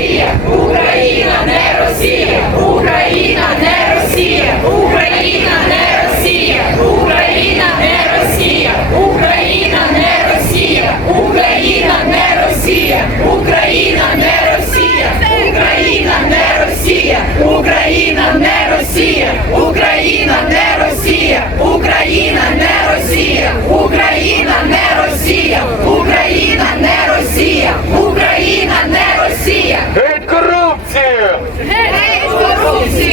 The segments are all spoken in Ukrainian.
Росія, Україна не Росія, Україна не Росія, Україна не Росія, Україна не Росія, Україна не Росія, Україна не Росія, Україна не Росія, Україна не Росія, Україна не Росія, Україна не Росія, Україна не Росія, Україна не Росія, Україна не Росія,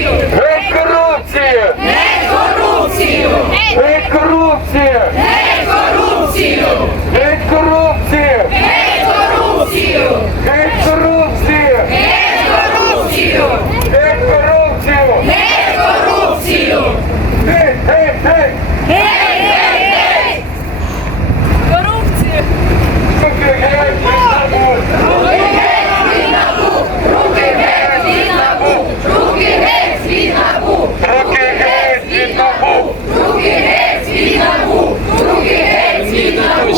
корупцію! Геть корупцію! Геть корупцію! Геть корупцію! Геть корупцію! Геть корупцію! Геть корупцію! Геть корупцію! Геть корупцію! Геть корупцію! Геть корупцію! Геть, геть, геть! Геть, геть, геть! Руки геть! Руки геть від НАБУ! Руки геть від НАБУ! Руки геть від НАБУ! Руки геть від НАБУ! Руки геть від НАБУ!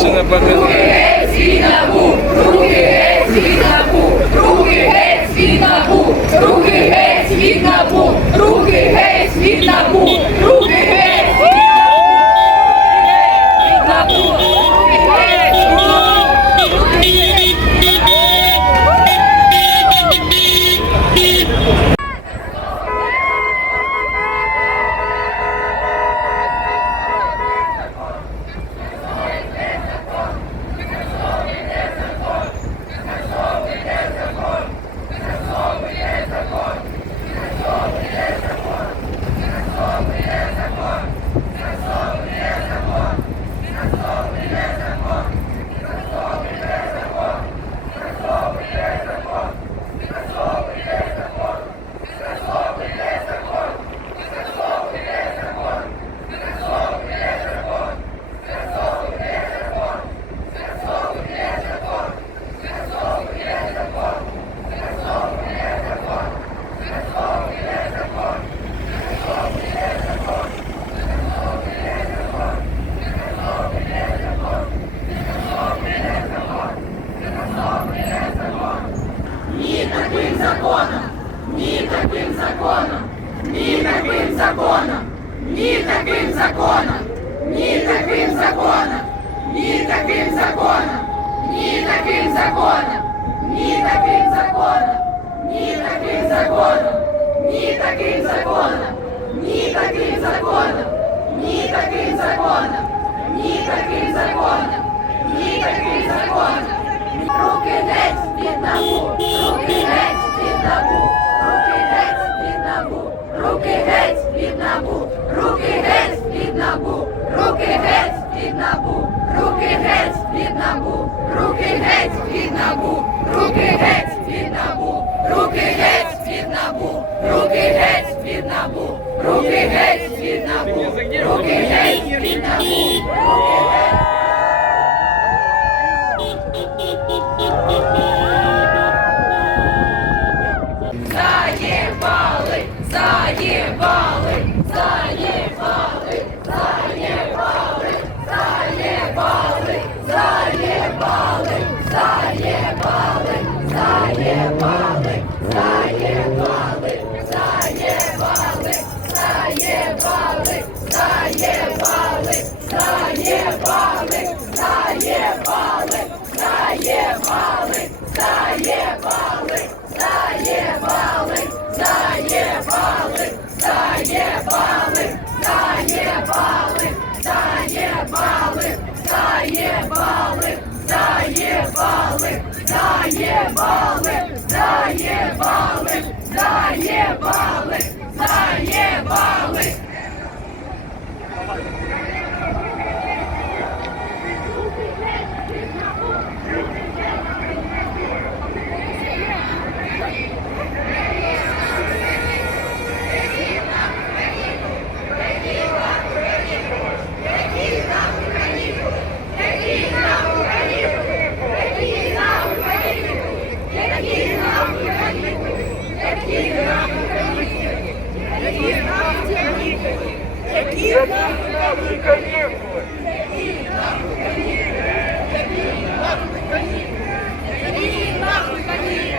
Руки геть від НАБУ! Руки геть від НАБУ! Руки геть від НАБУ! Руки геть від НАБУ! Руки геть від НАБУ! Руки таким законом! Ні таким законом! Ні таким законом! Ні таким законом! Ні таким законом! Ні таким законом! Ні таким законом! Ні таким законом! Ні таким законом! Ні таким законом! Ні таким законом! Ні таким законом! Ні таким законом! Ні таким законом! Руки геть від набу! Руки геть від набу! Руки геть від набу! Руки геть від набу! Руки геть від набу! Руки геть від набу! Руки геть від набу! Руки геть від набу! Руки геть від набу! Руки геть від набу! Руки геть від набу! Руки геть заєбали, заєбали, заєбали, заєбали, заєбали, заєбали, заєбали, заєбали, заєбали, заєбали, заєбали, заєбали, заєбали, заєбали, заєбали, заєбали, Які нахуй канікули! Які нахуй канікули! Які нахуй канікули!